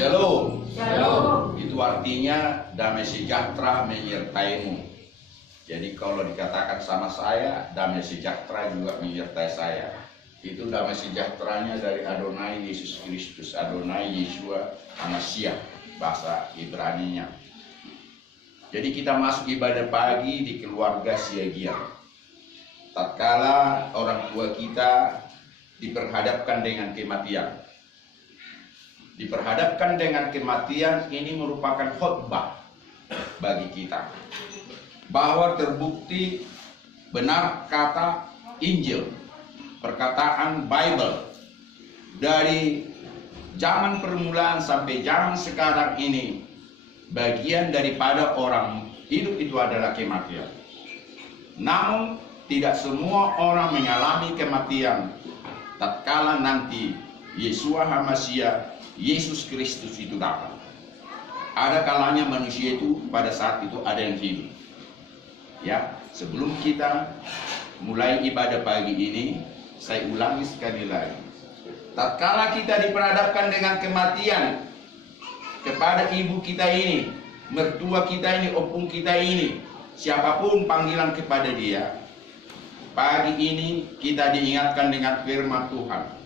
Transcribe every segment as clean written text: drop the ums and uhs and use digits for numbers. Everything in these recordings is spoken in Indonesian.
Shalom. Shalom. Itu artinya damai sejahtera menyertaimu. Jadi kalau dikatakan sama saya, damai sejahtera juga menyertai saya. Itu damai sejahteranya dari Adonai Yesus Kristus, Adonai Yeshua HaMashiach, bahasa Ibraninya. Jadi kita masuk ibadah pagi di keluarga Siagian. Tatkala orang tua kita diperhadapkan dengan kematian. Diperhadapkan dengan kematian ini merupakan khotbah bagi kita. Bahwa terbukti benar kata Injil, perkataan Bible dari zaman permulaan sampai zaman sekarang ini, bagian daripada orang hidup itu adalah kematian. Namun tidak semua orang mengalami kematian tatkala nanti Yeshua HaMashiach, Yesus Kristus itu datang. Ada kalanya manusia itu pada saat itu ada yang hidup. Ya, sebelum kita mulai ibadah pagi ini, saya ulangi sekali lagi. Tatkala kita diperhadapkan dengan kematian kepada ibu kita ini, mertua kita ini, opung kita ini, siapapun panggilan kepada dia, pagi ini kita diingatkan dengan firman Tuhan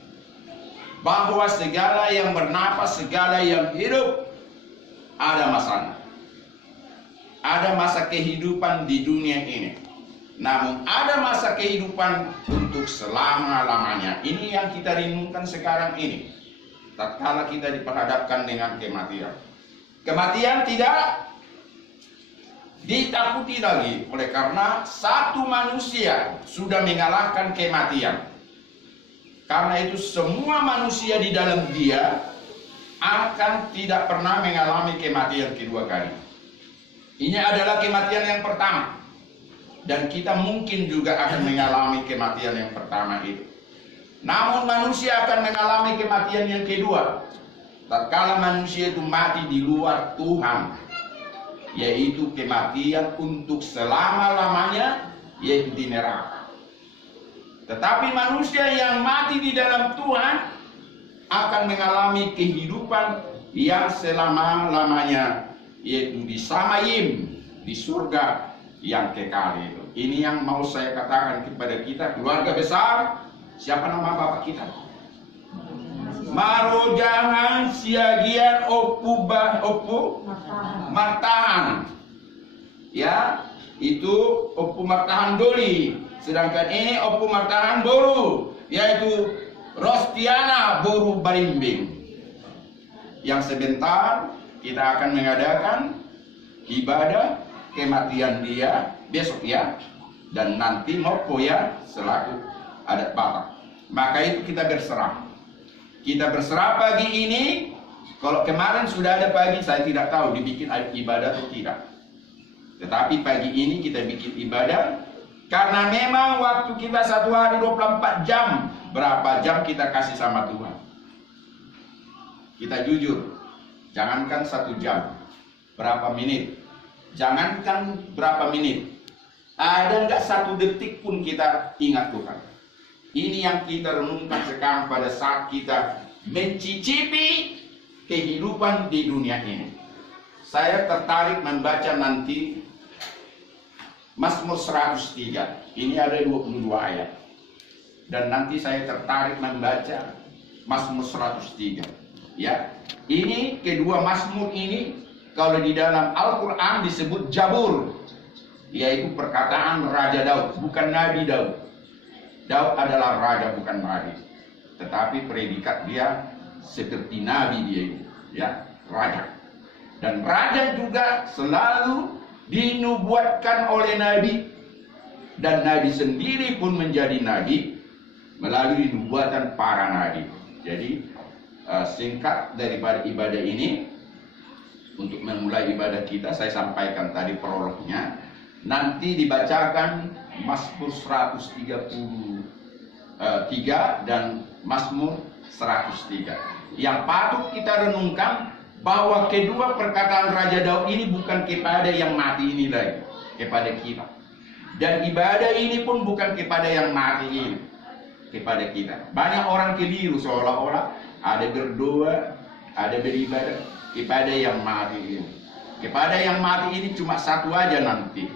bahwa segala yang bernapas, segala yang hidup ada masanya. Ada masa kehidupan di dunia ini. Namun ada masa kehidupan untuk selama-lamanya. Ini yang kita renungkan sekarang ini. Tatkala kita diperhadapkan dengan kematian. Kematian tidak ditakuti lagi. Oleh karena satu manusia sudah mengalahkan kematian. Karena itu semua manusia di dalam dia akan tidak pernah mengalami kematian kedua kali. Ini adalah kematian yang pertama. Dan kita mungkin juga akan mengalami kematian yang pertama itu. Namun manusia akan mengalami kematian yang kedua. Tatkala manusia itu mati di luar Tuhan, yaitu kematian untuk selama-lamanya, yaitu di neraka. Tetapi manusia yang mati di dalam Tuhan akan mengalami kehidupan yang selama-lamanya, yaitu di Samayim, di surga yang kekal itu. Ini yang mau saya katakan kepada kita, keluarga besar. Siapa nama bapak kita? Marojangan Siagian Opu Martahan. Ya, itu Opu Martahan Doli. Sedangkan ini Opu Martahan Boru, yaitu Rostiana Boru Barimbing. Yang sebentar kita akan mengadakan ibadah kematian dia besok ya, dan nanti Mopo ya selaku adat Batak. Maka itu kita berserah. Kita berserah pagi ini. Kalau kemarin sudah ada pagi, saya tidak tahu dibikin ibadah atau tidak. Tetapi pagi ini kita bikin ibadah karena memang waktu kita satu hari 24 jam. Berapa jam kita kasih sama Tuhan? Kita jujur. Jangankan 1 jam, berapa menit? Jangankan berapa menit, ada nggak 1 detik pun kita ingat Tuhan. Ini yang kita renungkan sekarang pada saat kita mencicipi kehidupan di dunia ini. Saya tertarik membaca nanti Mazmur 103. Ini ada 22 ayat. Dan nanti saya tertarik membaca Mazmur 103. Ya, ini kedua Mazmur ini kalau di dalam Al-Quran disebut Jabur, yaitu perkataan Raja Daud, bukan Nabi Daud. Daud adalah raja, bukan nabi. Tetapi predikat dia seperti nabi dia itu, ya, raja. Dan raja juga selalu dinubuatkan oleh nabi, dan nabi sendiri pun menjadi nabi melalui nubuatan para nabi. Jadi singkat daripada ibadah ini, untuk memulai ibadah kita saya sampaikan tadi prolognya. Nanti dibacakan Mazmur 133 dan Mazmur 103. Yang patut kita renungkan bahwa kedua perkataan Raja Daud ini bukan kepada yang mati ini lagi, kepada kita. Dan ibadah ini pun bukan kepada yang mati ini, kepada kita. Banyak orang keliru seolah-olah ada berdoa ada beribadah kepada yang mati ini. Kepada yang mati ini cuma satu aja nanti,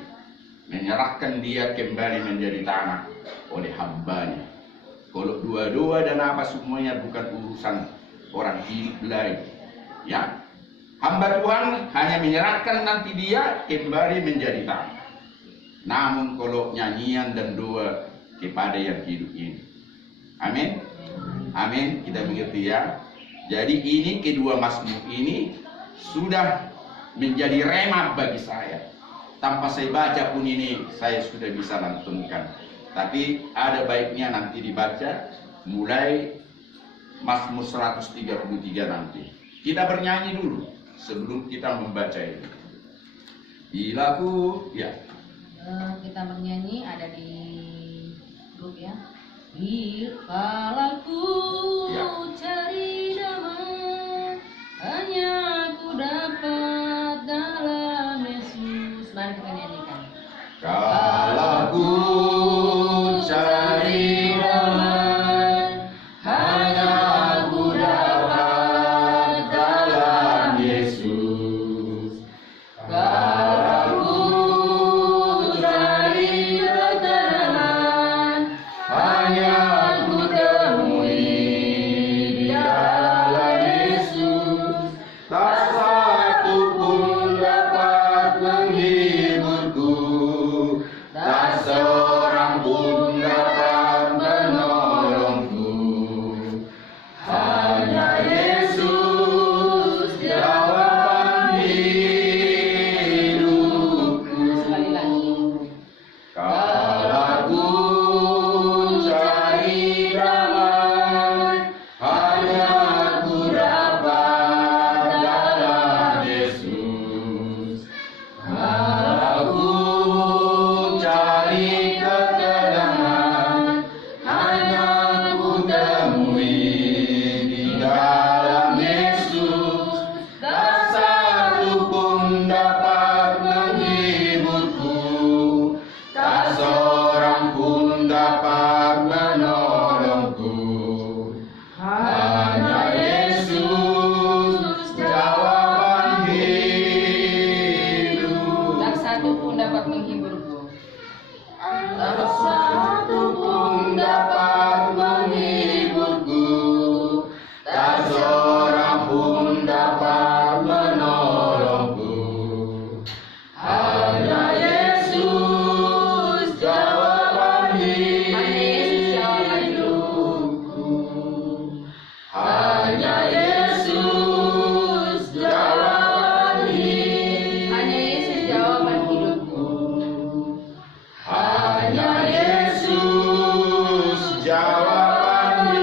menyerahkan dia kembali menjadi tanah oleh hambanya. Kalau dua-dua dan apa semuanya bukan urusan orang hidup lagi. Ya, hamba Tuhan hanya menyerahkan nanti dia kembali menjadi tanah. Namun kalau nyanyian dan doa kepada yang hidup ini. Amin. Amin. Kita mengerti ya. Jadi ini kedua mazmur ini sudah menjadi rema bagi saya. Tanpa saya baca pun ini saya sudah bisa lantunkan. Tapi ada baiknya nanti dibaca mulai Mazmur 133 nanti. Kita bernyanyi dulu sebelum kita membaca ini. Bila ku ya. Kita bernyanyi ada di grup ya. Bila ku cari damai, hanya ku dapat dalam Yesus. Mari kita nyanyikan. Kalau ku cari damai, hanya ku dapat dalam Yesus. Kalau ku cari ketenangan, hanya ku temui di dalam Yesus. Tak satu pun dapat menghiburku, tak seorang pun dapat menolongku. Hanya Yesus jawaban hidupku. Sekali lagi. Kalau ku cari damai, hanya ku dapat dalam Yesus. Kalau ku cari ketenangan, hanya ku temui di dalam Yesus. Tak satu pun dapat menghiburku, tak seorang pun dapat menolongku. Hanya Yesus jawaban hidup. Tak satu pun dapat menghiburku. Tak satu pun dapat menghiburku, tak seorang pun dapat menolongku. Hanya Yesus jawaban hidupku. Hanya Yesus jawaban hidupku. Hanya Yesus jawaban hidupku. Hanya Yesus jawaban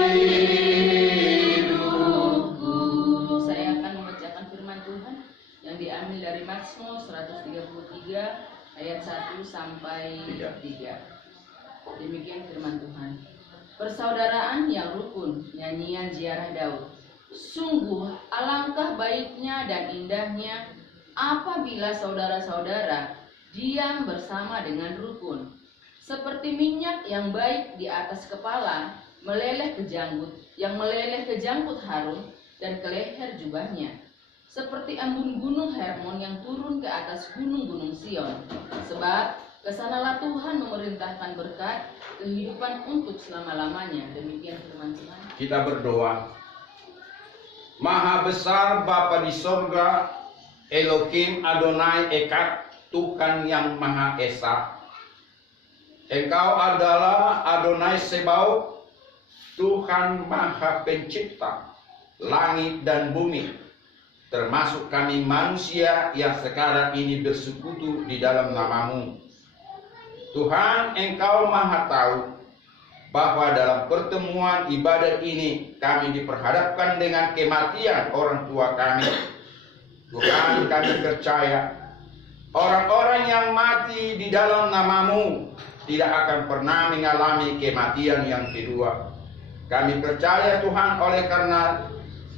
hidupku. Saya akan membacakan firman Tuhan yang diambil dari Mazmur 133 ayat 1 sampai 3. Demikian firman Tuhan. Persaudaraan yang rukun, nyanyian ziarah Daud. Sungguh alangkah baiknya dan indahnya apabila saudara-saudara diam bersama dengan rukun. Seperti minyak yang baik di atas kepala, meleleh ke janggut, yang meleleh ke janggut Harun dan ke leher jubahnya. Seperti embun gunung Hermon yang turun ke atas gunung-gunung Sion. Sebab kesanalah Tuhan memerintahkan berkat, kehidupan untuk selama-lamanya. Demikian firman Tuhan. Kita berdoa. Maha besar Bapa di sorga, Elohim Adonai Echad, Tuhan yang Maha Esa. Engkau adalah Adonai Sebaot, Tuhan Maha Pencipta langit dan bumi, termasuk kami manusia yang sekarang ini bersekutu di dalam nama-Mu. Tuhan, Engkau Maha tahu bahwa dalam pertemuan ibadat ini kami diperhadapkan dengan kematian orang tua kami. Tuhan, kami percaya orang-orang yang mati di dalam nama-Mu tidak akan pernah mengalami kematian yang kedua. Kami percaya Tuhan, oleh karena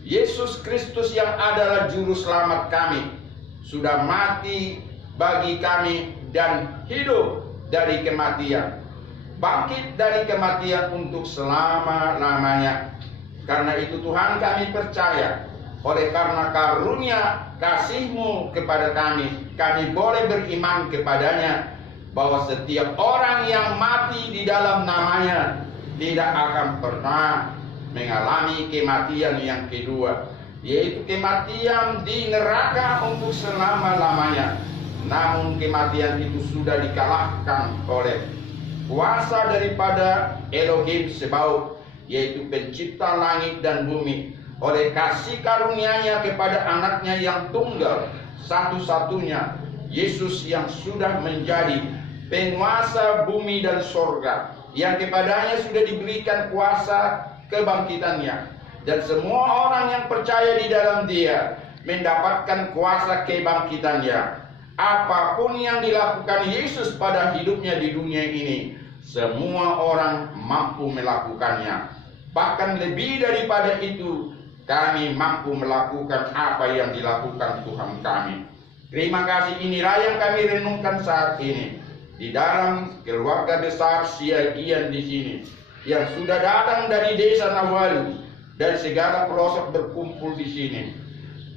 Yesus Kristus yang adalah juru selamat kami sudah mati bagi kami dan hidup dari kematian, bangkit dari kematian untuk selama-lamanya. Karena itu Tuhan, kami percaya Oleh karena karunia kasih-Mu kepada kami boleh beriman kepadanya, bahwa setiap orang yang mati di dalam nama-Nya tidak akan pernah mengalami kematian yang kedua, yaitu kematian di neraka untuk selama-lamanya. Namun kematian itu sudah dikalahkan oleh kuasa daripada Elohim Sebaot, yaitu pencipta langit dan bumi, oleh kasih karunia-Nya kepada anaknya yang tunggal satu-satunya, Yesus, yang sudah menjadi penguasa bumi dan sorga, yang kepadanya sudah diberikan kuasa kebangkitannya, dan semua orang yang percaya di dalam Dia mendapatkan kuasa kebangkitannya. Apapun yang dilakukan Yesus pada hidupnya di dunia ini, semua orang mampu melakukannya. Bahkan lebih daripada itu, kami mampu melakukan apa yang dilakukan Tuhan kami. Terima kasih, inilah yang kami renungkan saat ini di dalam keluarga besar Siagian di sini, yang sudah datang dari desa Nawalu, dari segala pelosok berkumpul di sini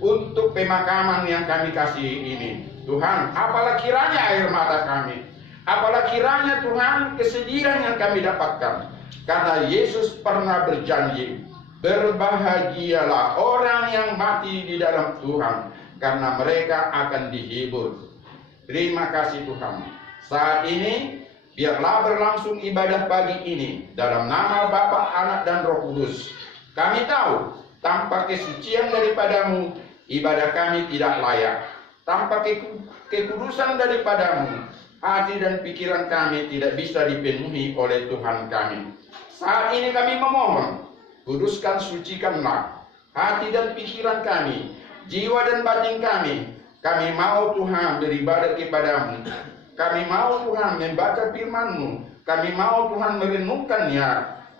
untuk pemakaman yang kami kasihi ini. Tuhan, apalah kiranya air mata kami, apalah kiranya Tuhan kesedihan yang kami dapatkan, karena Yesus pernah berjanji, berbahagialah orang yang mati di dalam Tuhan, karena mereka akan dihibur. Terima kasih Tuhan. Saat ini biarlah berlangsung ibadah pagi ini dalam nama Bapa, Anak, dan Roh Kudus. Kami tahu tanpa kesucian daripada-Mu ibadah kami tidak layak. Tanpa kekudusan daripada-Mu hati dan pikiran kami tidak bisa dipenuhi oleh Tuhan kami. Saat ini kami memohon, kuduskan, sucikanlah hati dan pikiran kami, jiwa dan batin kami. Kami mau Tuhan beribadah kepada-Mu. Kami mau Tuhan membaca firman-Mu. Kami mau Tuhan merenungkannya.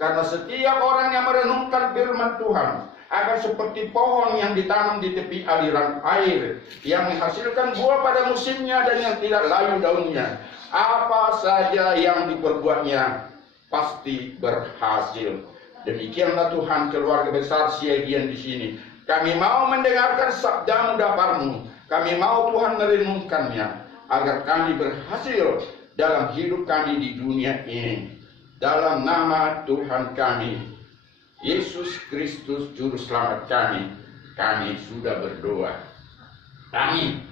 Karena setiap orang yang merenungkan firman Tuhan akan seperti pohon yang ditanam di tepi aliran air, yang menghasilkan buah pada musimnya dan yang tidak layu daunnya. Apa saja yang diperbuatnya pasti berhasil. Demikianlah Tuhan, keluarga besar Siagian di sini. Kami mau mendengarkan sabda-Mu, dapar-Mu. Kami mau Tuhan merenungkannya, agar kami berhasil dalam hidup kami di dunia ini. Dalam nama Tuhan kami, Yesus Kristus Juru Selamat kami sudah berdoa. Amin.